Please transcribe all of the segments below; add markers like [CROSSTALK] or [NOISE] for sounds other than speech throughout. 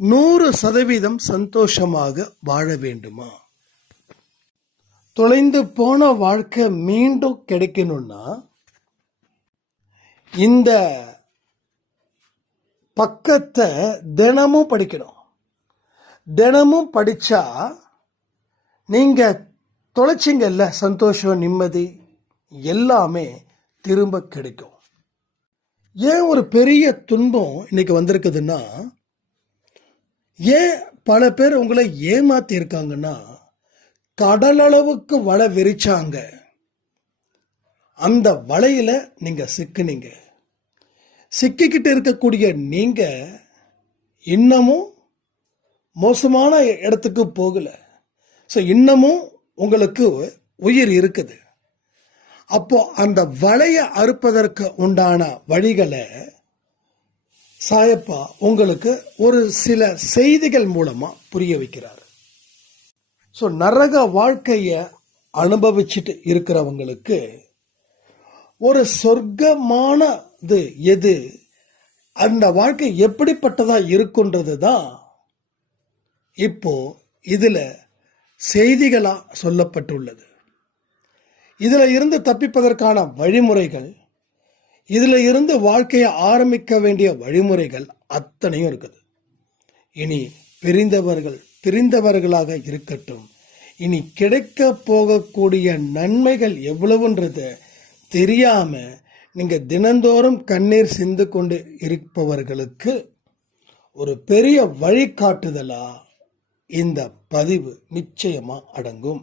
நூறு சதவீதம் சந்தோஷமாக வாழ வேண்டுமா? தொலைந்து போன வாழ்க்கை மீண்டும் கிடைக்கணும்னா இந்த பக்கத்தை தினமும் படிக்கணும். தினமும் படித்தா நீங்கள் தொலைச்சிங்கல்ல சந்தோஷம் நிம்மதி எல்லாமே திரும்ப கிடைக்கும். ஏன் ஒரு பெரிய துன்பம் இன்னைக்கு வந்திருக்குதுன்னா ஏன் பல பேர் உங்களை ஏமாத்தி இருக்காங்கன்னா கடலளவுக்கு வலை விரிச்சாங்க. அந்த வலையில நீங்க சிக்கினீங்க. சிக்கிக்கிட்டு இருக்கக்கூடிய நீங்க இன்னமும் மோசமான இடத்துக்கு போகல. ஸோ இன்னமும் உங்களுக்கு உயிர் இருக்குது. அப்போ அந்த வலையை அறுப்பதற்கு உண்டான வழிகளை சாயப்பா உங்களுக்கு ஒரு சில செய்திகள் மூலமா புரிய வைக்கிறார். ஸோ நரக வாழ்க்கையை அனுபவிச்சுட்டு இருக்கிறவங்களுக்கு ஒரு சொர்க்கமானது எது? அந்த வாழ்க்கை எப்படிப்பட்டதா இருக்குன்றது தான் இப்போ இதில் செய்திகளாக சொல்லப்பட்டுள்ளது. இதில் இருந்து தப்பிப்பதற்கான வழிமுறைகள் இதில் இருந்து வாழ்க்கையை ஆரம்பிக்க வேண்டிய வழிமுறைகள் அத்தனையும் இருக்குது. இனி பிரிந்தவர்கள் பிரிந்தவர்களாக இருக்கட்டும். இனி கிடைக்க போகக்கூடிய நன்மைகள் எவ்வளவுன்றது தெரியாம நீங்க தினந்தோறும் கண்ணீர் சிந்து கொண்டு இருப்பவர்களுக்கு ஒரு பெரிய வழிகாட்டுதலா இந்த பதிவு நிச்சயமா அடங்கும்.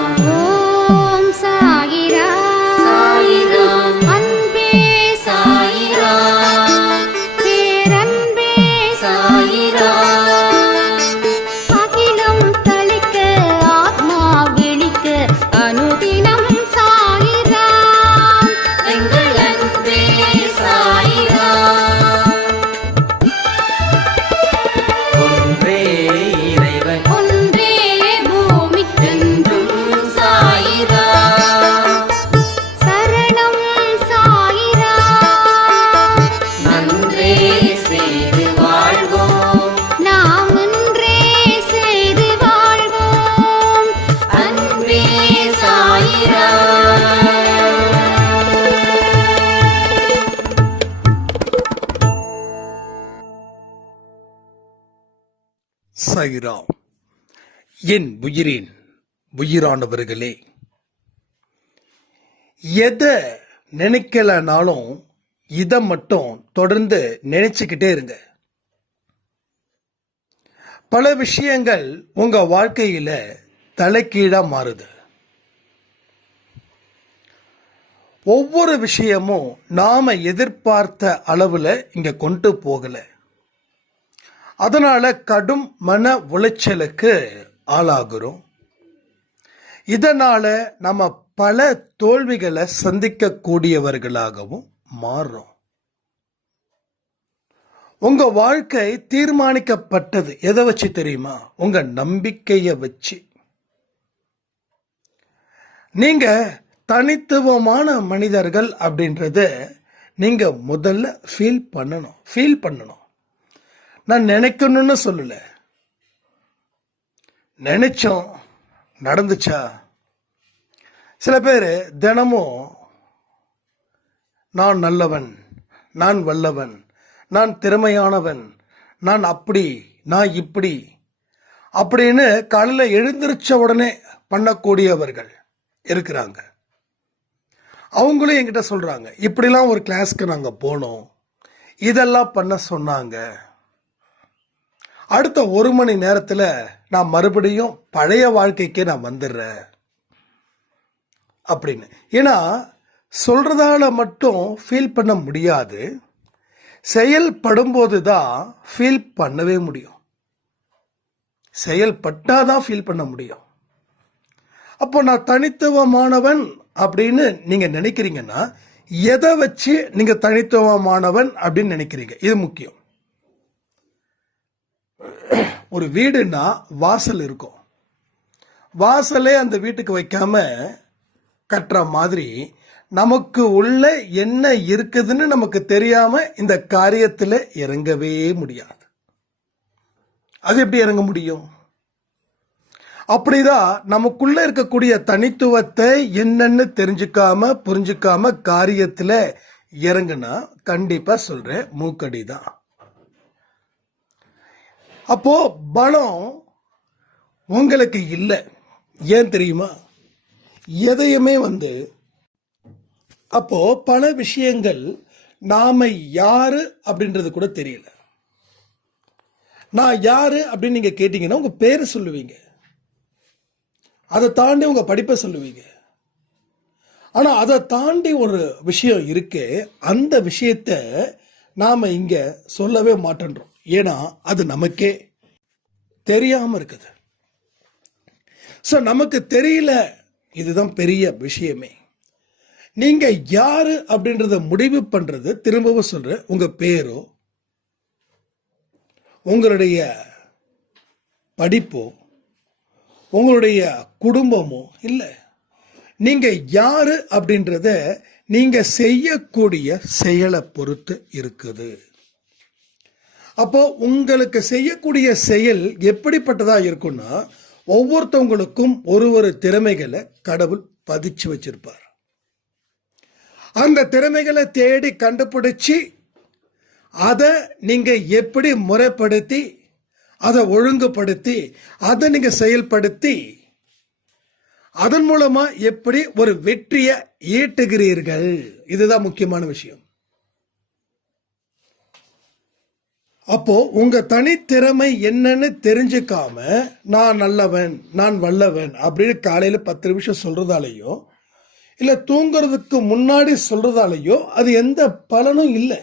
சைராம் என் உயிரின் உயிரானவர்களே எதை நினைக்கலனாலும் இதை மட்டும் தொடர்ந்து நினைச்சுக்கிட்டே இருங்க. பல விஷயங்கள் உங்க வாழ்க்கையில தலைகீழா மாறுது. ஒவ்வொரு விஷயமும் நாம எதிர்பார்த்த அளவுல இங்க கொண்டு போகல. அதனால் கடும் மன உளைச்சலுக்கு ஆளாகிறோம். இதனால் நம்ம பல தோல்விகளை சந்திக்கக்கூடியவர்களாகவும் மாறுறோம். உங்க வாழ்க்கை தீர்மானிக்கப்பட்டது எதை வச்சு தெரியுமா? உங்க நம்பிக்கையை வச்சு. நீங்க தனித்துவமான மனிதர்கள் அப்படின்றத நீங்க முதல்ல ஃபீல் பண்ணணும். ஃபீல் பண்ணணும். நான் நினைக்கணும்னு சொல்லல. நினைச்சோம் நடந்துச்சா? சில பேர் தினமும் நான் நல்லவன் நான் வல்லவன் நான் திறமையானவன் நான் அப்படி நான் இப்படி அப்படின்னு காலையில் எழுந்திருச்ச உடனே பண்ணக்கூடியவர்கள் இருக்கிறாங்க. அவங்களும் என்கிட்ட சொல்கிறாங்க இப்படிலாம் ஒரு கிளாஸ்க்கு நாங்கள் போனோம். இதெல்லாம் பண்ண சொன்னாங்க. அடுத்த ஒரு மணி நேரத்தில் நான் மறுபடியும் பழைய வாழ்க்கைக்கே நான் வந்துடுறேன். அப்படின்னு. ஏன்னா சொல்கிறதால மட்டும் ஃபீல் பண்ண முடியாது. செயல்படும்போது தான் ஃபீல் பண்ணவே முடியும். செயல்பட்டால் தான் ஃபீல் பண்ண முடியும். அப்போ நான் தனித்துவமானவன் அப்படின்னு நீங்கள் நினைக்கிறீங்கன்னா எதை வச்சு நீங்கள் தனித்துவமானவன் அப்படின்னு நினைக்கிறீங்க? இது முக்கியம். ஒரு வீடுன்னா வாசல் இருக்கும். வாசலே அந்த வீட்டுக்கு வைக்காம கட்டுற மாதிரி நமக்கு உள்ள என்ன இருக்குதுன்னு நமக்கு தெரியாம இந்த காரியத்தில் இறங்கவே முடியாது. அது எப்படி இறங்க முடியும்? அப்படிதான் நமக்குள்ள இருக்கக்கூடிய தனித்துவத்தை என்னன்னு தெரிஞ்சுக்காம புரிஞ்சுக்காம காரியத்தில் இறங்குனா கண்டிப்பாக சொல்கிறேன் மூக்கடி தான் அப்போ பலம் உங்களுக்கு இல்லை. ஏன் தெரியுமா? எதையுமே வந்து அப்போ பல விஷயங்கள் நாம யாரு அப்படின்றது கூட தெரியல. நான் யாரு அப்படின்னு நீங்க கேட்டீங்கன்னா உங்க பேரை சொல்லுவீங்க. அதை தாண்டி உங்க படிப்பை சொல்லுவீங்க. ஆனா அதை தாண்டி ஒரு விஷயம் இருக்கு அந்த விஷயத்த நாம இங்க சொல்லவே மாட்டேன்றோம். ஏன்னா அது நமக்கே தெரியாமல் இருக்குது. ஸோ நமக்கு தெரியல இதுதான் பெரிய விஷயமே. நீங்கள் யார் அப்படின்றத முடிவு பண்ணுறது திரும்பவும் சொல்கிற உங்கள் பேரோ உங்களுடைய படிப்போ உங்களுடைய குடும்பமோ இல்லை. நீங்கள் யார் அப்படின்றத நீங்கள் செய்யக்கூடிய செயலை பொறுத்து இருக்குது. அப்போ உங்களுக்கு செய்யக்கூடிய செயல் எப்படிப்பட்டதா இருக்கும்னா ஒவ்வொருத்தவங்களுக்கும் ஒரு ஒரு திறமைகளை கடவுள் பதிச்சு வச்சிருப்பார். அந்த திறமைகளை தேடி கண்டுபிடிச்சி அதை நீங்க எப்படி முறைப்படுத்தி அதை ஒழுங்குபடுத்தி அதை நீங்க செயல்படுத்தி அதன் மூலமா எப்படி ஒரு வெற்றியை ஈட்டுகிறீர்கள்? இதுதான் முக்கியமான விஷயம். அப்போ உங்க தனித்திறமை என்னன்னு தெரிஞ்சுக்காம நான் நல்லவன் நான் வல்லவன் அப்படின்னு காலையில பத்து நிமிஷம் சொல்றதாலேயோ இல்ல தூங்குறதுக்கு முன்னாடி சொல்றதாலேயோ அது எந்த பலனும் இல்லை.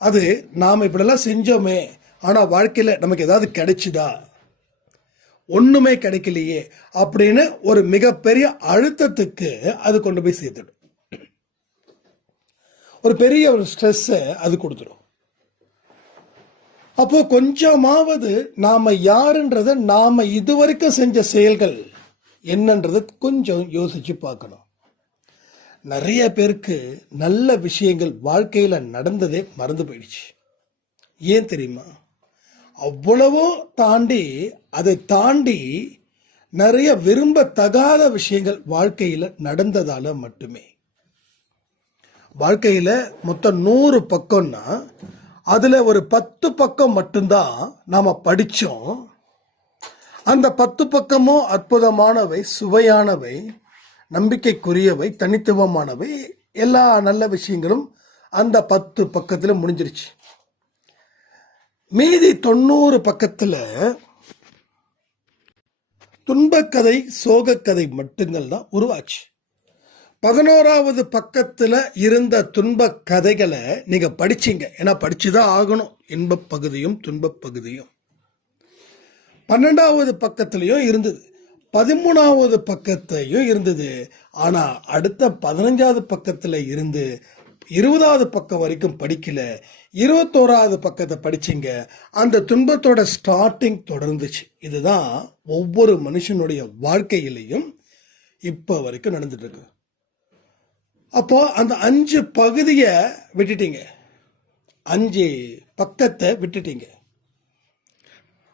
அது நாம் இப்படிலாம் செஞ்சோமே ஆனால் வாழ்க்கையில் நமக்கு ஏதாவது கிடைச்சுதா? ஒன்றுமே கிடைக்கலையே அப்படின்னு ஒரு மிகப்பெரிய அழுத்தத்துக்கு அது கொண்டு போய் சேர்த்துடும். ஒரு பெரிய ஒரு ஸ்ட்ரெஸ்ஸை அது கொடுத்துடும். அப்போ கொஞ்சமாவது நாம யாருன்றத நாம இதுவரைக்கும் செஞ்ச செயல்கள் என்னன்றத கொஞ்சம் யோசிச்சு பார்க்கணும். நிறைய பேருக்கு நல்ல விஷயங்கள் வாழ்க்கையில் நடந்ததே மறந்து போயிடுச்சு. ஏன் தெரியுமா? அவ்வளவோ தாண்டி அதை தாண்டி நிறைய விரும்பத்தகாத விஷயங்கள் வாழ்க்கையில் நடந்ததால் மட்டுமே. வாழ்க்கையில் மொத்தம் நூறு பக்கம்னா அதில் ஒரு பத்து பக்கம் மட்டும்தான் நாம் படித்தோம் அந்த பத்து பக்கமும் அற்புதமானவை சுவையானவை நம்பிக்கைக்குரியவை தனித்துவமானவை எல்லா நல்ல விஷயங்களும் அந்த பத்து பக்கத்தில் முடிஞ்சிருச்சு. மீதி தொண்ணூறு பக்கத்தில் துன்பக்கதை சோகக்கதை மட்டுங்கள் தான் உருவாச்சு. பதினோராவது பக்கத்தில் இருந்த துன்ப கதைகளை நீங்கள் படிச்சிங்க. ஏன்னா படித்து தான் ஆகணும். இன்பப் பகுதியும் துன்பப் பகுதியும். பன்னெண்டாவது பக்கத்துலேயும் இருந்தது. பதிமூணாவது பக்கத்தையும் இருந்தது. ஆனால் அடுத்த பதினஞ்சாவது பக்கத்தில் இருந்து இருபதாவது பக்கம் வரைக்கும் படிக்கல. இருபத்தோராவது பக்கத்தை படிச்சிங்க. அந்த துன்பத்தோட ஸ்டார்டிங் தொடர்ந்துச்சு. இதுதான் ஒவ்வொரு மனுஷனுடைய வாழ்க்கையிலையும் இப்போ வரைக்கும் நடந்துட்டு இருக்கு. அப்போ அந்த அஞ்சு பகுதியை விட்டுட்டீங்க. அஞ்சு பக்கத்தை விட்டுட்டீங்க.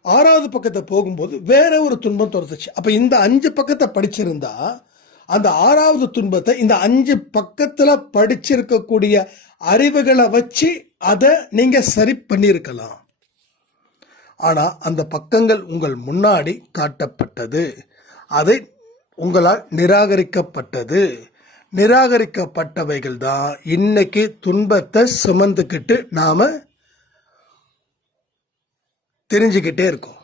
ஆறாவது பக்கத்தை போகும்போது வேற ஒரு துன்பம் துரத்துச்சு. அப்போ இந்த அஞ்சு பக்கத்தை படிச்சிருந்தா அந்த ஆறாவது துன்பத்தை இந்த அஞ்சு பக்கத்தில் படிச்சிருக்கக்கூடிய அறிவுகளை வச்சு அதை நீங்கள் சரி பண்ணியிருக்கலாம். ஆனால் அந்த பக்கங்கள் உங்கள் முன்னாடி காட்டப்பட்டது. அதை உங்களால் நிராகரிக்கப்பட்டது. நிராகரிக்கப்பட்டவைகள் தான் இன்னைக்கு துன்பத்தை சுமந்துக்கிட்டு நாம தெரிஞ்சுக்கிட்டே இருக்கோம்.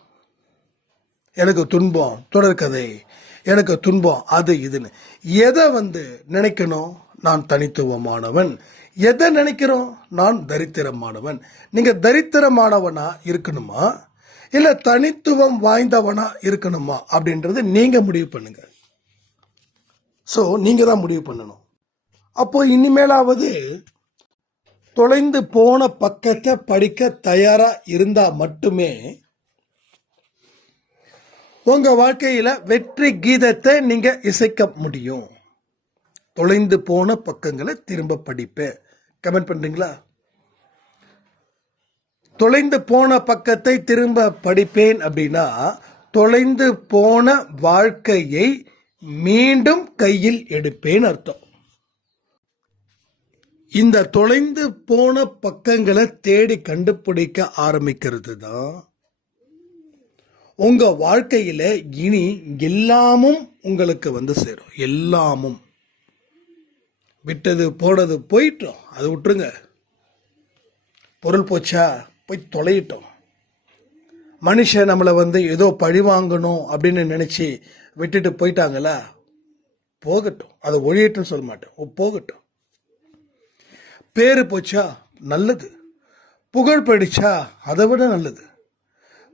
எனக்கு துன்பம் தொடர்கதை எனக்கு துன்பம் அது இதுன்னு. எதை வந்து நினைக்கணும்? நான் தனித்துவமானவன். எதை நினைக்கிறோம்? நான் தரித்திரமானவன். நீங்க தரித்திரமானவனா இருக்கணுமா? இல்லை தனித்துவம் வாய்ந்தவனா இருக்கணுமா? அப்படின்றது நீங்க முடிவு பண்ணுங்க. ஸோ நீங்கள் தான் முடிவு பண்ணணும். அப்போது இனிமேலாவது தொலைந்து போன பக்கத்தை படிக்க தயாராக இருந்தால் மட்டுமே உங்கள் வாழ்க்கையில் வெற்றி கீதத்தை நீங்கள் இசைக்க முடியும். தொலைந்து போன பக்கங்களை திரும்ப படிப்பேன். கமெண்ட் பண்ணுறீங்களா தொலைந்து போன பக்கத்தை திரும்ப படிப்பேன் அப்படின்னா தொலைந்து போன வாழ்க்கையை மீண்டும் கையில் எடுப்பேன் அர்த்தம். இந்த தொலைந்து போன பக்கங்களை தேடி கண்டுபிடிக்க ஆரம்பிக்கிறது தான் உங்க வாழ்க்கையில இனி எல்லாமும் உங்களுக்கு வந்து சேரும். எல்லாமும். விட்டது போனது போயிட்டோம். அது விட்டுருங்க. பொருள் போச்சா? போய் தொலையிட்டோம். மனுஷன் நம்மளை வந்து ஏதோ பழி வாங்கணும் அப்படின்னு நினச்சி விட்டுட்டு போயிட்டாங்களா? போகட்டும். அதை ஒழியட்டும்னு சொல்ல மாட்டேன். ஓ, போகட்டும். பேர் போச்சா? நல்லது. புகழ் படிச்சா அதை விட நல்லது.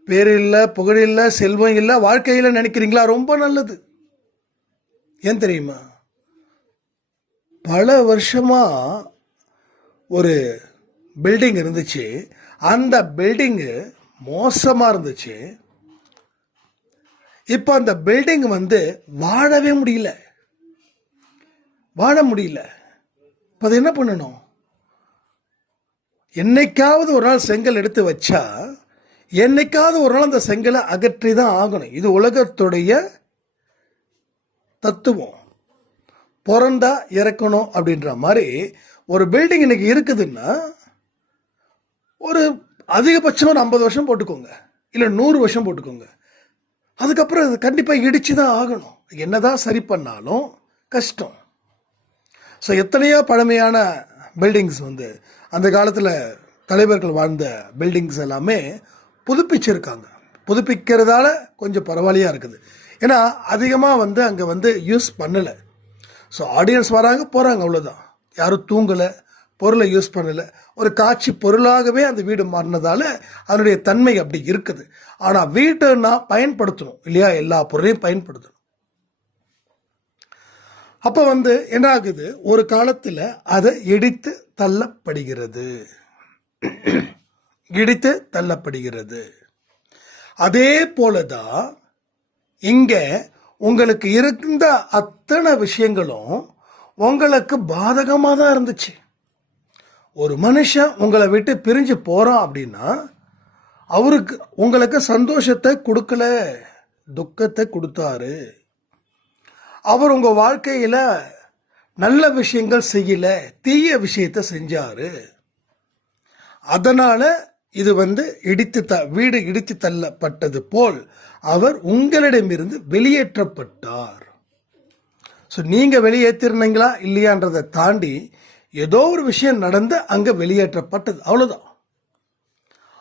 பேர் இல்லை புகழ் இல்லை செல்வம் இல்லை வாழ்க்கையில் நினைக்கிறீங்களா? ரொம்ப நல்லது. ஏன் தெரியுமா? பல வருஷமாக ஒரு பில்டிங் இருந்துச்சு. அந்த பில்டிங்கு மோசமாக இருந்துச்சு. இப்போ அந்த பில்டிங் வந்து வாழவே முடியல. வாழ முடியல. இப்போ அதை என்ன பண்ணணும்? என்னைக்காவது ஒரு நாள் செங்கல் எடுத்து வச்சா என்னைக்காவது ஒரு நாள் அந்த செங்கலை அகற்றி தான் ஆகணும். இது உலகத்துடைய தத்துவம். பிறந்தா இறக்கணும் அப்படின்ற மாதிரி ஒரு பில்டிங் இன்னைக்கு இருக்குதுன்னா ஒரு அதிகபட்சம் ஒரு ஐம்பது வருஷம் போட்டுக்கோங்க. இல்லை நூறு வருஷம் போட்டுக்கோங்க. அதுக்கப்புறம் இது கண்டிப்பாக இடிச்சு தான் ஆகணும். என்னதான் சரி பண்ணாலும் கஷ்டம். ஸோ எத்தனையோ பழமையான பில்டிங்ஸ் வந்து அந்த காலத்தில் தலைவர்கள் வாழ்ந்த பில்டிங்ஸ் எல்லாமே புதுப்பிச்சிருக்காங்க. புதுப்பிக்கிறதால கொஞ்சம் பரவாயில்லையாக இருக்குது. ஏன்னா அதிகமாக வந்து அங்கே வந்து யூஸ் பண்ணலை. ஸோ ஆடியன்ஸ் வராங்க போகிறாங்க அவ்வளோதான் யாரும் தூங்கலை பொருளை யூஸ் பண்ணலை. ஒரு காட்சி பொருளாகவே அந்த வீடு மாறினதால அதனுடைய தன்மை அப்படி இருக்குது. ஆனால் வீட்டுன்னா பயன்படுத்தணும். இல்லையா? எல்லா பொருளையும் பயன்படுத்தணும். அப்போ வந்து என்ன ஆகுது ஒரு காலத்தில் அதை இடித்து தள்ளப்படுகிறது. [CLEARS THROAT] இடித்து தள்ளப்படுகிறது. அதே போலதான் இங்க உங்களுக்கு இருந்த அத்தனை விஷயங்களும் உங்களுக்கு பாதகமாக தான் இருந்துச்சு. ஒரு மனுஷன் உங்களை விட்டு பிரிஞ்சு போகிறான் அப்படின்னா அவருக்கு உங்களுக்கு சந்தோஷத்தை கொடுக்கல துக்கத்தை கொடுத்தாரு. அவர் உங்கள் வாழ்க்கையில் நல்ல விஷயங்கள் செய்யல தீய விஷயத்தை செஞ்சாரு. அதனால் இது வந்து இடித்து த வீடு இடித்து தள்ளப்பட்டது போல் அவர் உங்களிடமிருந்து வெளியேற்றப்பட்டார். ஸோ நீங்கள் வெளியேற்றிருந்தீங்களா இல்லையான்றதை தாண்டி ஏதோ ஒரு விஷயம் நடந்து அங்கே வெளியேற்றப்பட்டது. அவ்வளோதான்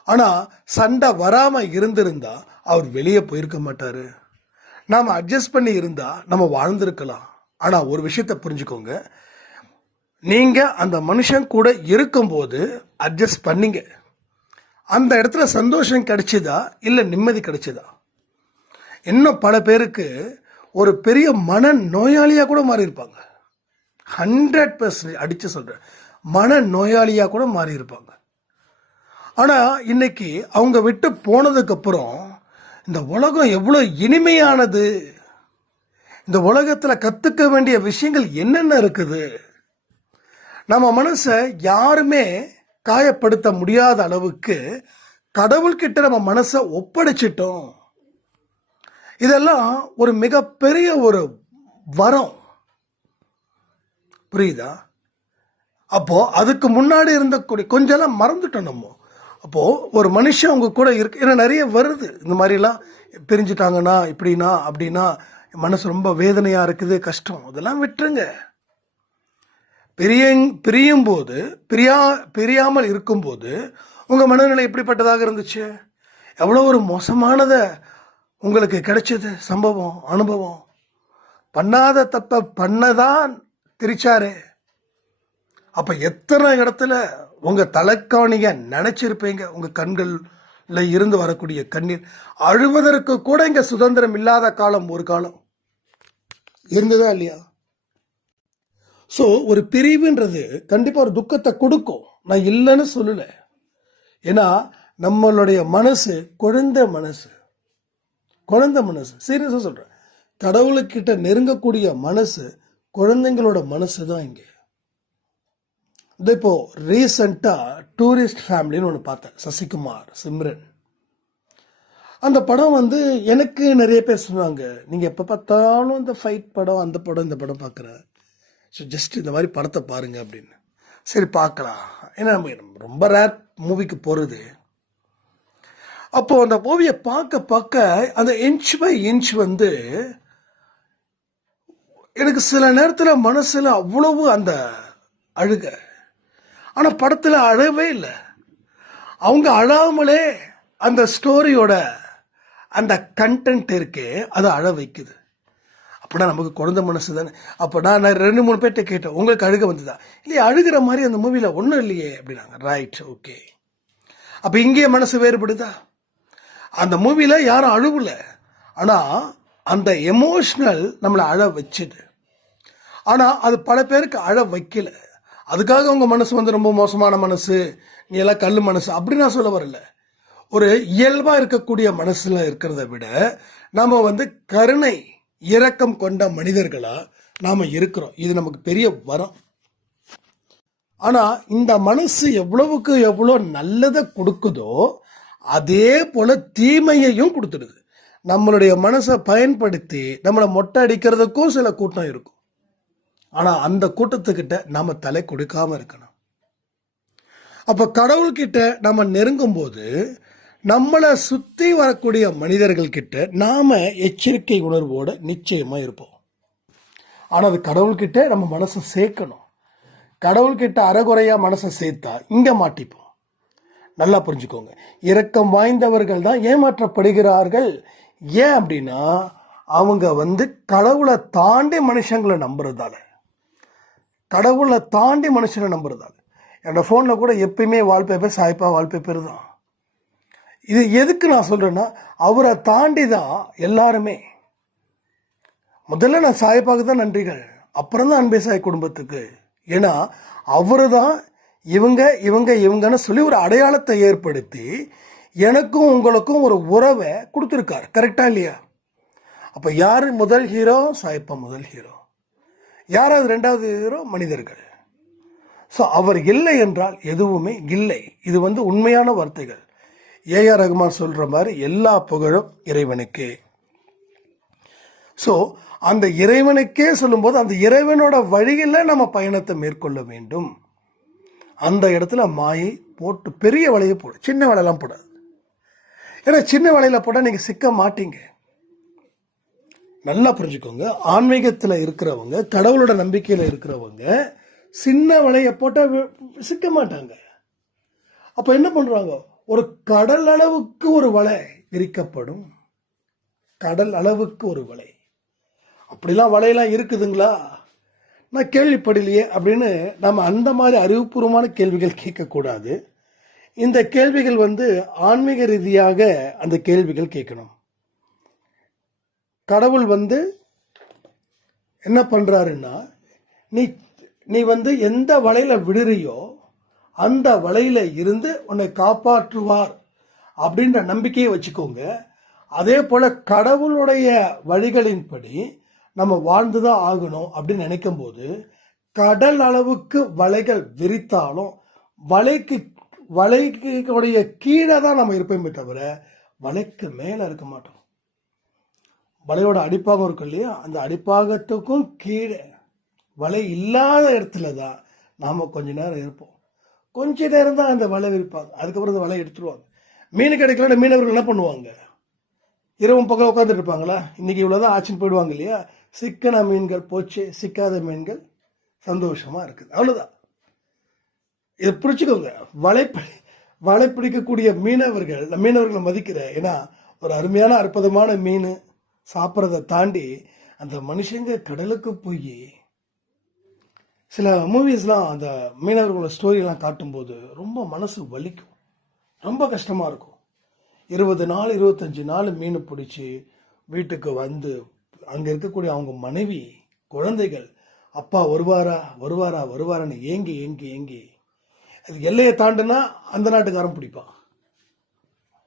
ஆனால் சண்டை வராமல் இருந்திருந்தா அவர் வெளியே போயிருக்க மாட்டார். நாம் அட்ஜஸ்ட் பண்ணி இருந்தால் நம்ம வாழ்ந்திருக்கலாம். ஆனால் ஒரு விஷயத்தை புரிஞ்சுக்கோங்க. நீங்கள் அந்த மனுஷன் கூட இருக்கும்போது அட்ஜஸ்ட் பண்ணிங்க. அந்த இடத்துல சந்தோஷம் கிடைச்சதா? இல்லை நிம்மதி கிடைச்சதா? இன்னும் பல பேருக்கு ஒரு பெரிய மன நோயாளியாக கூட மாறியிருப்பாங்க. ஹண்ட்ரட் பர்சன்டேஜ் அடித்து சொல்கிறேன் மன நோயாளியாக கூட மாறி இருப்பாங்க. ஆனால் இன்னைக்கு அவங்க விட்டு போனதுக்கப்புறம் இந்த உலகம் எவ்வளோ இனிமையானது. இந்த உலகத்தில் கற்றுக்க வேண்டிய விஷயங்கள் என்னென்ன இருக்குது? நம்ம மனசை யாருமே காயப்படுத்த முடியாத அளவுக்கு கடவுள்கிட்ட நம்ம மனசை ஒப்படைச்சிட்டோம். இதெல்லாம் ஒரு மிகப்பெரிய ஒரு வரம். புரியுதா? அப்போது அதுக்கு முன்னாடி இருந்தக்கூடிய கொஞ்சம்லாம் மறந்துட்டோம் நம்ம. அப்போது ஒரு மனுஷன் அவங்க கூட இருக்கு ஏன்னா நிறைய வருது. இந்த மாதிரிலாம் பிரிஞ்சுட்டாங்கன்னா இப்படின்னா அப்படின்னா மனசு ரொம்ப வேதனையாக இருக்குது கஷ்டம். அதெல்லாம் விட்டுருங்க. பிரிய பிரியும் போது பிரியா பிரியாமல் இருக்கும்போது உங்கள் மனநிலை எப்படிப்பட்டதாக இருந்துச்சு? எவ்வளோ ஒரு மோசமானதை உங்களுக்கு கிடைச்சது? சம்பவம் அனுபவம். பண்ணாத தப்பை பண்ணதான் திரிச்சாரு. அப்போ எத்தனை இடத்துல உங்கள் தலைக்காணிய நினச்சிருப்பீங்க? உங்கள் கண்களில் இருந்து வரக்கூடிய கண்ணீர். அழுவதற்கு கூட இங்கே சுதந்திரம் இல்லாத காலம் ஒரு காலம். இருந்ததா இல்லையா? ஸோ ஒரு பிரிவுன்றது கண்டிப்பாக ஒரு துக்கத்தை கொடுக்கும். நான் இல்லைன்னு சொல்லலை. ஏன்னா நம்மளுடைய மனசு குழந்தை மனசு. குழந்தை மனசு. சீரியஸாக சொல்கிறேன் கடவுளுக்கிட்ட நெருங்கக்கூடிய மனசு குழந்தைங்களோட மனசு தான் இங்கே. இந்த இப்போ ரீசண்டாக டூரிஸ்ட் ஃபேமிலின்னு ஒன்று பார்த்தேன். சசிகுமார் சிம்ரன். அந்த படம் வந்து எனக்கு நிறைய பேர் சொன்னாங்க நீங்கள் எப்போ பார்த்தாலும் இந்த ஃபைட் படம் அந்த படம் இந்த படம் பார்க்குறேன் ஸோ ஜஸ்ட் இந்த மாதிரி படத்தை பாருங்க அப்படின்னு. சரி பார்க்கலாம். ஏன்னா நம்ம ரொம்ப ரேர் மூவிக்கு போகிறது அப்போது அந்த மூவியை பார்க்க பார்க்க அந்த இன்ச் பை இன்ச் வந்து எனக்கு சில நேரத்தில் மனசில் அவ்வளவு அந்த அழுக. ஆனால் படத்தில் அழவே இல்லை. அவங்க அழாமலே அந்த ஸ்டோரியோட அந்த கண்டென்ட் இருக்கே அதை அழ வைக்குது. அப்படின்னா நமக்கு குழந்த மனசு தானே. அப்போ நான் ரெண்டு மூணு பேர்கிட்ட கேட்டேன் உங்களுக்கு அழுக வந்ததா? இல்லையே அழுகிற மாதிரி அந்த மூவியில் ஒன்றும் இல்லையே அப்படின்னாங்க. ரைட் ஓகே அப்போ இங்கே மனசு வேறுபடுதா? அந்த மூவியில் யாரும் அழுகலை ஆனால் அந்த எமோஷ்னல் நம்மளை அழ வச்சுது. ஆனால் அது பல பேருக்கு அழ வைக்கல. அதுக்காக உங்கள் மனசு வந்து ரொம்ப மோசமான மனசு நீ எல்லாம் கல் மனசு அப்படி நான் சொல்ல வரல. ஒரு இயல்பாக இருக்கக்கூடிய மனசில் இருக்கிறத விட நம்ம வந்து கருணை இரக்கம் கொண்ட மனிதர்களாக நாம் இருக்கிறோம். இது நமக்கு பெரிய வரம். ஆனால் இந்த மனசு எவ்வளவுக்கு எவ்வளோ நல்லதை கொடுக்குதோ அதே போல் தீமையையும் கொடுத்துடுது. நம்மளுடைய மனசை பயன்படுத்தி நம்மளை மொட்டை அடிக்கிறதுக்கும் சில கூட்டம் இருக்கும். ஆனால் அந்த கூட்டத்துக்கிட்ட நாம் தலை கொடுக்காம இருக்கணும். அப்போ கடவுள்கிட்ட நம்ம நெருங்கும்போது நம்மளை சுற்றி வரக்கூடிய மனிதர்கள்கிட்ட நாம் எச்சரிக்கை உணர்வோடு நிச்சயமாக இருப்போம். ஆனால் அது கடவுள்கிட்ட நம்ம மனசை சேர்க்கணும். கடவுள்கிட்ட அறகுறையாக மனசை சேர்த்தா இங்கே மாட்டிப்போம். நல்லா புரிஞ்சுக்கோங்க. இரக்கம் வாய்ந்தவர்கள் தான் ஏமாற்றப்படுகிறார்கள். ஏன் அப்படின்னா அவங்க வந்து கடவுளை தாண்டி மனுஷங்களை நம்புறதால. கடவுளை தாண்டி மனுஷனை நம்புறதால. என்னோட ஃபோனில் கூட எப்பயுமே வால்பேப்பர் சாய்ப்பா வால்பேப்பர் தான். இது எதுக்கு நான் சொல்கிறேன்னா அவரை தாண்டி தான் எல்லாருமே. முதல்ல நான் சாய்ப்பாவுக்கு தான் நன்றிகள். அப்புறம் தான் அன்பே சாய் குடும்பத்துக்கு. ஏன்னா அவரை தான் இவங்க இவங்க இவங்கன்னு சொல்லி ஒரு அடையாளத்தை ஏற்படுத்தி எனக்கும் உங்களுக்கும் ஒரு உறவை கொடுத்துருக்கார். கரெக்டாக இல்லையா? அப்போ யார் முதல் ஹீரோ சாய்ப்பா முதல் ஹீரோ யாராவது ரெண்டாவது ஹீரோ மனிதர்கள். ஸோ அவர் இல்லை என்றால் எதுவுமே இல்லை. இது வந்து உண்மையான வார்த்தைகள். ஏஆர் ரகுமான் சொல்கிற மாதிரி எல்லா புகழும் இறைவனுக்கே. ஸோ அந்த இறைவனுக்கே சொல்லும்போது அந்த இறைவனோட வழியில் நம்ம பயணத்தை மேற்கொள்ள வேண்டும். அந்த இடத்துல மாயை போட்டு பெரிய வலையை போடு. சின்ன வலையெல்லாம் போடாது. ஏன்னா சின்ன வலையில் போட்டால் நீங்கள் சிக்க மாட்டீங்க. நல்லா புரிஞ்சுக்கோங்க. ஆன்மீகத்தில் இருக்கிறவங்க கடவுளோட நம்பிக்கையில் இருக்கிறவங்க சின்ன வலையை போட்டால் சிக்க மாட்டாங்க. அப்போ என்ன பண்ணுறாங்க ஒரு கடல் அளவுக்கு ஒரு வலை விரிக்கப்படும் கடல் அளவுக்கு ஒரு வலை. அப்படிலாம் வலையெல்லாம் இருக்குதுங்களா? நான் கேள்விப்படலையே அப்படின்னு நம்ம அந்த மாதிரி அறிவுபூர்வமான கேள்விகள் கேட்கக்கூடாது. இந்த கேள்விகள் வந்து ஆன்மீக ரீதியாக அந்த கேள்விகள் கேட்கணும். கடவுள் வந்து என்ன பண்ணுறாருன்னா நீ நீ வந்து எந்த வலையில் விடுறியோ அந்த வலையில் இருந்து உன்னை காப்பாற்றுவார் அப்படின்ற நம்பிக்கையை வச்சுக்கோங்க. அதே போல் கடவுளுடைய வழிகளின்படி நம்ம வாழ்ந்து தான் ஆகணும் அப்படின்னு நினைக்கும் போது கடல் அளவுக்கு வலைகள் விரித்தாலும் வலைக்கு வலைக்குடைய கீழே தான் நம்ம இருப்போமே தவிர வலைக்கு மேலே இருக்க மாட்டோம். வலையோட அடிப்பாகம் இருக்கும் இல்லையா? அந்த அடிப்பாகத்துக்கும் கீழே வலை இல்லாத இடத்துல தான் நாம் கொஞ்ச நேரம் இருப்போம். கொஞ்ச நேரம் தான் அந்த வலை விரிப்பாங்க. அதுக்கப்புறம் அந்த வலை எடுத்துருவாங்க. மீன் கிடைக்கலன்னா மீனவர்கள் என்ன பண்ணுவாங்க? இரவும் பக்கம் உட்காந்துட்டு இருப்பாங்களா? இன்றைக்கி இவ்வளோதான் ஆச்சுன்னு போயிடுவாங்க இல்லையா? சிக்கன மீன்கள் போச்சு சிக்காத மீன்கள் சந்தோஷமாக இருக்குது. அவ்வளோதான் இதை பிடிச்சிக்கோங்க வலை வலை பிடிக்கக்கூடிய மீனவர்கள் மீனவர்களை மதிக்கிறேன் ஏன்னா ஒரு அருமையான அற்புதமான மீன் சாப்பிட்றத தாண்டி அந்த மனுஷங்க கடலுக்கு போய் சில மூவிஸ்லாம் அந்த மீனவர்களோட ஸ்டோரியெல்லாம் காட்டும்போது ரொம்ப மனசு வலிக்கும். ரொம்ப கஷ்டமாக இருக்கும். இருபது நாள் இருபத்தஞ்சு நாள் மீன் பிடிச்சி வீட்டுக்கு வந்து அங்கே இருக்கக்கூடிய அவங்க மனைவி குழந்தைகள் அப்பா வருவாரா வருவாரா வருவாரான்னு ஏங்கி ஏங்கி ஏங்கி அது எல்லையை தாண்டுனா அந்த நாட்டுக்காரன் பிடிப்பான்.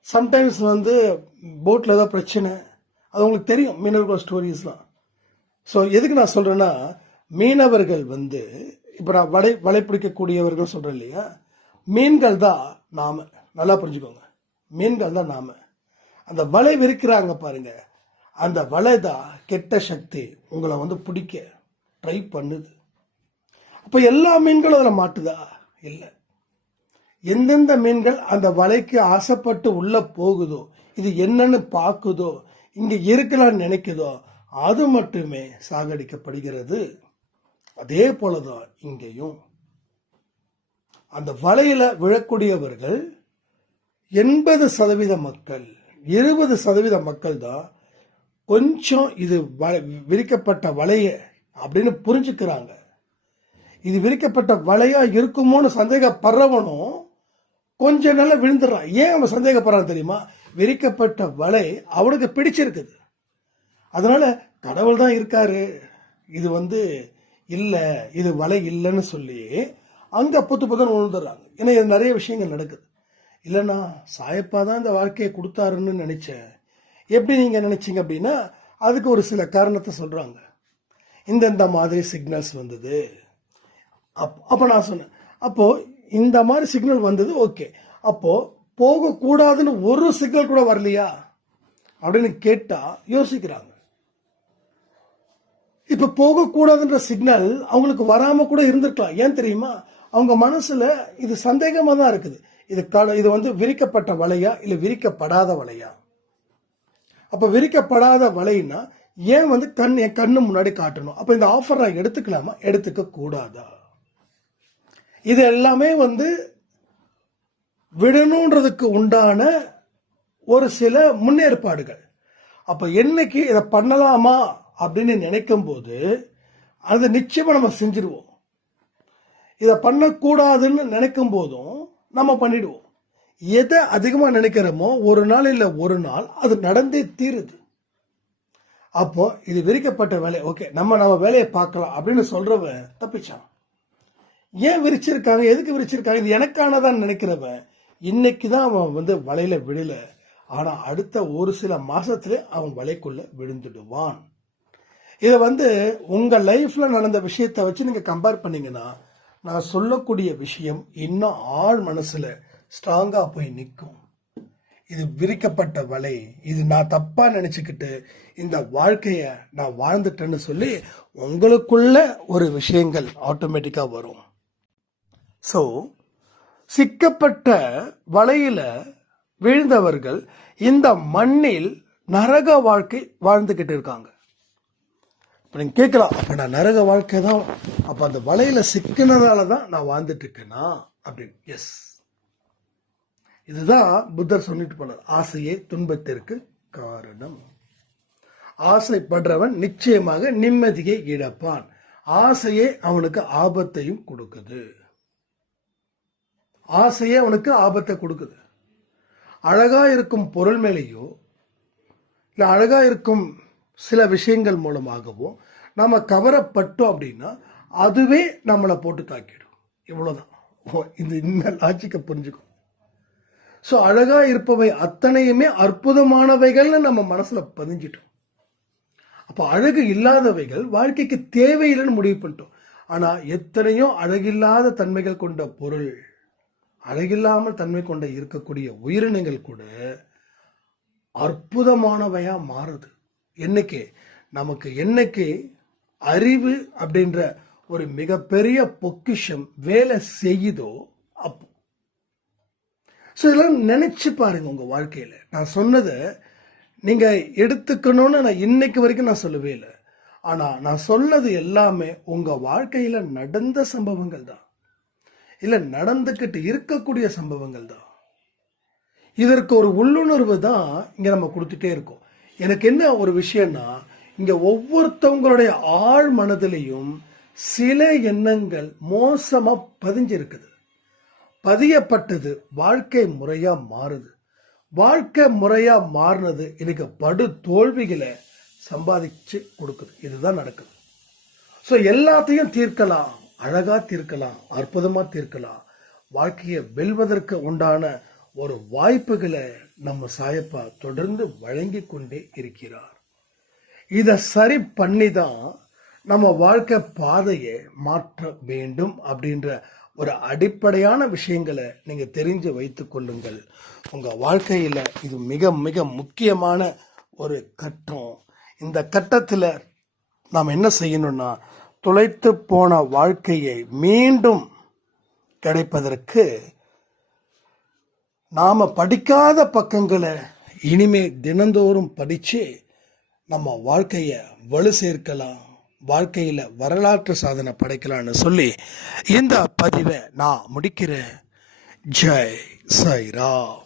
சம்டைம்ஸ் வந்து போட்டில் ஏதோ பிரச்சனை அது உங்களுக்கு தெரியும் மீனவர்கள் ஸ்டோரிஸ்லாம் ஸோ எதுக்கு நான் சொல்கிறேன்னா மீனவர்கள் வந்து இப்போ நான் வலை வலை பிடிக்கக்கூடியவர்கள் சொல்கிறேன் இல்லையா? மீன்கள் தான் நாம. நல்லா புரிஞ்சுக்கோங்க. மீன்கள் தான் நாம். அந்த வலை விரிக்கிறாங்க பாருங்க. அந்த வலை தான் கெட்ட சக்தி உங்களை வந்து பிடிக்க ட்ரை பண்ணுது. அப்போ எல்லா மீன்களும் அதில் மாட்டுதா? இல்லை. எந்தெந்த மீன்கள் அந்த வலைக்கு ஆசைப்பட்டு உள்ள போகுதோ இது என்னன்னு பார்க்குதோ இங்க இருக்கலாம்னு நினைக்குதோ அது மட்டுமே சாகடிக்கப்படுகிறது. அதே போலதான் இங்கேயும். அந்த வலையில விழக்கூடியவர்கள் எண்பது சதவீத மக்கள் இருபது சதவீத மக்கள் தான் கொஞ்சம் இது வ- விரிக்கப்பட்ட வலைய அப்படின்னு புரிஞ்சுக்கிறாங்க. இது விரிக்கப்பட்ட வலையா இருக்குமோன்னு சந்தேகப்படுறவனும் கொஞ்ச நாளில் விழுந்துடுறான் ஏன் அவன் சந்தேகப்படுறான் தெரியுமா? விரிக்கப்பட்ட வலை அவனுக்கு பிடிச்சிருக்குது. அதனால கடவுள் தான் இருக்காரு. இது வந்து இல்லை இது வலை இல்லைன்னு சொல்லி அங்கே புத்து புத்தன் உணர்ந்துடுறாங்க ஏன்னா இது நிறைய விஷயங்கள் நடக்குது. இல்லைண்ணா சாயப்பா தான் இந்த வாழ்க்கையை கொடுத்தாருன்னு நினச்சேன். எப்படி நீங்கள் நினச்சிங்க அப்படின்னா அதுக்கு ஒரு சில காரணத்தை சொல்கிறாங்க இந்தந்த மாதிரி சிக்னல்ஸ் வந்தது. அப் அப்போ நான் சொன்னேன். அப்போது இந்த மாதிரி சிக்னல் வந்தது ஓகே அப்போ போகக்கூடாதுன்னு ஒரு சிக்னல் கூட வரலையா? அப்படின்னு கேட்டா யோசிக்கிறாங்க. இப்ப போகக்கூடாதுன்ற சிக்னல் அவங்களுக்கு வராம கூட இருந்திருக்கலாம். ஏன் தெரியுமா? அவங்க மனசுல இது சந்தேகமா தான் இருக்குது. இது க- இது வந்து விரிக்கப்பட்ட வலையா? இல்ல விரிக்கப்படாத வலையா? அப்ப விரிக்கப்படாத வலைன்னா ஏன் வந்து கண் என் கண்ணு முன்னாடி காட்டணும்? அப்ப இந்த ஆஃபர் நான் எடுத்துக்கலாமா? எடுத்துக்க கூடாதா இது எல்லாமே வந்து விடணுன்றதுக்கு உண்டான ஒரு சில முன்னேற்பாடுகள். அப்போ என்னைக்கு இதை பண்ணலாமா அப்படின்னு நினைக்கும் போது அது நிச்சயமாக நம்ம செஞ்சிருவோம். இதை பண்ணக்கூடாதுன்னு நினைக்கும் போதும் நம்ம பண்ணிடுவோம். எதை அதிகமாக நினைக்கிறோமோ ஒரு நாள் இல்லை ஒரு நாள் அது நடந்தே தீருது. அப்போ இது விரிக்கப்பட்ட வேலை. ஓகே நம்ம நம்ம வேலையை பார்க்கலாம் அப்படின்னு சொல்றவன் தப்பிச்சான். ஏன் விரிச்சிருக்காங்க? எதுக்கு விரிச்சிருக்காங்க? இது எனக்கானதான் நினைக்கிறவன் இன்னைக்கு தான் அவன் வந்து வலையில விழல. ஆனால் அடுத்த ஒரு சில மாதத்துல அவன் வலைக்குள்ள விழுந்துடுவான். இதை வந்து உங்க லைஃப்ல நடந்த விஷயத்தை வச்சு நீங்க கம்பேர் பண்ணீங்கன்னா நான் சொல்லக்கூடிய விஷயம் இன்னும் ஆழ் மனசுல ஸ்ட்ராங்கா போய் நிற்கும். இது விரிக்கப்பட்ட வலை. இது நான் தப்பா நினைச்சுக்கிட்டு இந்த வாழ்க்கைய நான் வாழ்ந்துட்டேன்னு சொல்லி உங்களுக்குள்ள ஒரு விஷயங்கள் ஆட்டோமேட்டிக்கா வரும். ஸோ சிக்கப்பட்ட வலையில விழுந்தவர்கள் இந்த மண்ணில் நரக வாழ்க்கை வாழ்ந்துகிட்டு இருக்காங்க. இப்போ நீங்கள் கேட்கலாம் அப்போ நான் நரக வாழ்க்கை தான் அப்போ அந்த வலையில சிக்கினதால தான் நான் வாழ்ந்துட்டு இருக்கேனா அப்படின்னு. எஸ் இதுதான் புத்தர் சொல்லிட்டு போனார் ஆசையே துன்பத்திற்கு காரணம். ஆசைப்படுறவன் நிச்சயமாக நிம்மதியை இழப்பான். ஆசையே அவனுக்கு ஆபத்தையும் கொடுக்குது. ஆசையே அவனுக்கு ஆபத்தை கொடுக்குது. அழகாக இருக்கும் பொருள் மேலேயோ இல்லை அழகாக இருக்கும் சில விஷயங்கள் மூலமாகவோ நம்ம கவரப்பட்டோம் அப்படின்னா அதுவே நம்மளை போட்டு தாக்கிடும். இவ்வளோதான் ஓ, இந்த இந்த லாஜிக்கை புரிஞ்சுக்கும் ஸோ அழகாக இருப்பவை அத்தனையுமே அற்புதமானவைகள்னு நம்ம மனசில் பதிஞ்சிட்டோம். அப்போ அழகு இல்லாதவைகள் வாழ்க்கைக்கு தேவையில்லைன்னு முடிவு பண்ணிட்டோம். ஆனால் எத்தனையோ அழகில்லாத தன்மைகள் கொண்ட பொருள் அழகில்லாமல் தன்மை கொண்ட இருக்கக்கூடிய உயிரினங்கள் கூட அற்புதமானவையாக மாறுது. என்னைக்கு? நமக்கு என்னைக்கு அறிவு அப்படின்ற ஒரு மிகப்பெரிய பொக்கிஷம் வேலை செய்யுதோ அப்போ. ஸோ இதெல்லாம் நினச்சி பாருங்க உங்கள் வாழ்க்கையில். நான் சொன்னதை நீங்கள் எடுத்துக்கணும்னு நான் இன்னைக்கு வரைக்கும் நான் சொல்லவே இல்லை. ஆனால் நான் சொன்னது எல்லாமே உங்கள் வாழ்க்கையில் நடந்த சம்பவங்கள் தான். இல்லை நடந்துக்கிட்டு இருக்கக்கூடிய சம்பவங்கள் தான். இதற்கு ஒரு உள்ளுணர்வு தான் இங்கே நம்ம கொடுத்துட்டே இருக்கோம். எனக்கு என்ன ஒரு விஷயம்னா இங்கே ஒவ்வொருத்தவங்களுடைய ஆழ் மனதிலையும் சில எண்ணங்கள் மோசமாக பதிஞ்சிருக்குது. பதியப்பட்டது வாழ்க்கை முறையாக மாறுது. வாழ்க்கை முறையாக மாறினது இன்னைக்கு படு தோல்விகளை சம்பாதிச்சு கொடுக்குது. இதுதான் நடக்குது. ஸோ எல்லாத்தையும் தீர்க்கலாம். அழகா தீர்க்கலாம் அற்புதமா தீர்க்கலாம். வாழ்க்கையை வெல்வதற்கு உண்டான ஒரு வாய்ப்புகளை நம்ம சாயப்பா தொடர்ந்து வழங்கி கொண்டே இருக்கிறார். இதை சரி பண்ணி தான் நம்ம வாழ்க்கை பாதையை மாற்ற வேண்டும் அப்படின்ற ஒரு அடிப்படையான விஷயங்களை நீங்கள் தெரிஞ்சு வைத்து கொள்ளுங்கள். உங்கள் வாழ்க்கையில் இது மிக மிக முக்கியமான ஒரு கட்டம். இந்த கட்டத்தில் நாம் என்ன செய்யணும்னா தொலைத்து போன வாழ்க்கையை மீண்டும் கிடைப்பதற்கு நாம் படிக்காத பக்கங்களை இனிமே தினந்தோறும் படித்து நம்ம வாழ்க்கையை வலு சேர்க்கலாம் வாழ்க்கையில் வரலாற்று சாதனை படைக்கலாம்னு சொல்லி இந்த பதிவை நான் முடிக்கிறேன். ஜெய் சைராம்